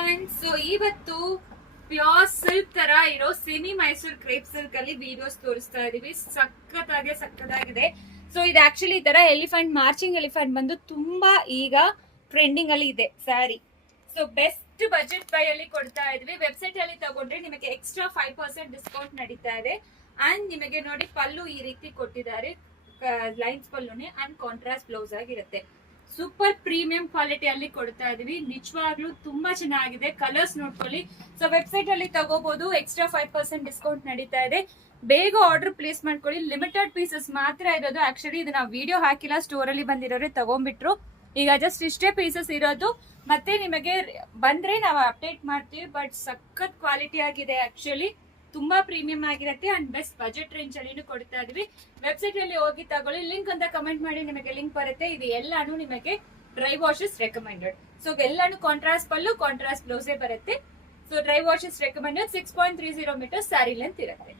Everyone. So ಇವತ್ತು pure silk ತರ ಇರೋ ಸೆಮಿ ಮೈಸೂರ್ ಕ್ರೇಪ್ ಸಿಲ್ಕ್ ಅಲ್ಲಿ ವಿಡಿಯೋಸ್ ತೋರಿಸ್ತಾ ಇದೀವಿ. ಸಕ್ಕತ್ತಾಗಿದೆ. ಸೊ ಇದು ಆಕ್ಚುಲಿ ಈ ತರ ಎಲಿಫೆಂಟ್ ಮಾರ್ಚಿಂಗ್ ಎಲಿಫೆಂಟ್ ಬಂದು ತುಂಬಾ ಈಗ ಟ್ರೆಂಡಿಂಗ್ ಅಲ್ಲಿ ಇದೆ sari. So best budget by ಅಲ್ಲಿ ಕೊಡ್ತಾ ಇದ್ವಿ. ವೆಬ್ಸೈಟ್ ಅಲ್ಲಿ ತಗೊಂಡ್ರೆ ನಿಮಗೆ ಎಕ್ಸ್ಟ್ರಾ 5% ಡಿಸ್ಕೌಂಟ್ ನಡೀತಾ ಇದೆ. ಅಂಡ್ ನಿಮಗೆ ನೋಡಿ ಪಲ್ಲು ಈ ರೀತಿ ಕೊಟ್ಟಿದ್ದಾರೆ, ಲೈನ್ಸ್ ಪಲ್ಲುನೆ ಅಂಡ್ ಕಾಂಟ್ರಾಸ್ಟ್ ಬ್ಲೌಸ್ ಆಗಿರುತ್ತೆ. ಸೂಪರ್ ಪ್ರೀಮಿಯಂ ಕ್ವಾಲಿಟಿ ಅಲ್ಲಿ ಕೊಡ್ತಾ ಇದೀವಿ. ನಿಜವಾಗ್ಲೂ ತುಂಬಾ ಚೆನ್ನಾಗಿದೆ. ಕಲರ್ಸ್ ನೋಡ್ಕೊಳ್ಳಿ. ಸೊ ವೆಬ್ಸೈಟ್ ಅಲ್ಲಿ ತಗೋಬಹುದು. ಎಕ್ಸ್ಟ್ರಾ 5% ಡಿಸ್ಕೌಂಟ್ ನಡೀತಾ ಇದೆ. ಬೇಗ ಆರ್ಡರ್ ಪ್ಲೇಸ್ ಮಾಡ್ಕೊಳ್ಳಿ. ಲಿಮಿಟೆಡ್ ಪೀಸಸ್ ಮಾತ್ರ ಇರೋದು. ಆಕ್ಚುಲಿ ಇದು ನಾವು ವಿಡಿಯೋ ಹಾಕಿಲ್ಲ, ಸ್ಟೋರ್ ಅಲ್ಲಿ ಬಂದಿರೋರೆ ತಗೊಂಡ್ಬಿಟ್ರು. ಈಗ ಜಸ್ಟ್ ಇಷ್ಟೇ ಪೀಸಸ್ ಇರೋದು. ಮತ್ತೆ ನಿಮಗೆ ಬಂದ್ರೆ ನಾವು ಅಪ್ಡೇಟ್ ಮಾಡ್ತೀವಿ. ಬಟ್ ಸಖತ್ ಕ್ವಾಲಿಟಿ ಆಗಿದೆ. ಆಕ್ಚುಲಿ ತುಂಬಾ ಪ್ರೀಮಿಯಂ ಆಗಿರುತ್ತೆ ಅಂಡ್ ಬೆಸ್ಟ್ ಬಜೆಟ್ ರೇಂಜ್ ಅಲ್ಲಿ ಕೊಡ್ತಾ ಇದೀವಿ. ವೆಬ್ಸೈಟ್ ಅಲ್ಲಿ ಹೋಗಿ ತಗೊಳ್ಳಿ. ಲಿಂಕ್ ಅಂತ ಕಮೆಂಟ್ ಮಾಡಿ, ನಿಮಗೆ ಲಿಂಕ್ ಬರುತ್ತೆ. ಇದು ಎಲ್ಲಾನು ನಿಮಗೆ ಡ್ರೈ ವಾಶಸ್ ರೆಕಮೆಂಡೆಡ್. ಸೊ ಎಲ್ಲಾನು ಕಾಂಟ್ರಾಸ್ಟ್ ಪಲ್ಲು, ಕಾಂಟ್ರಾಸ್ಟ್ ಬ್ಲೌಸೇ ಬರುತ್ತೆ. So dry washes recommended. 6.30 metre sari length ಇರುತ್ತೆ.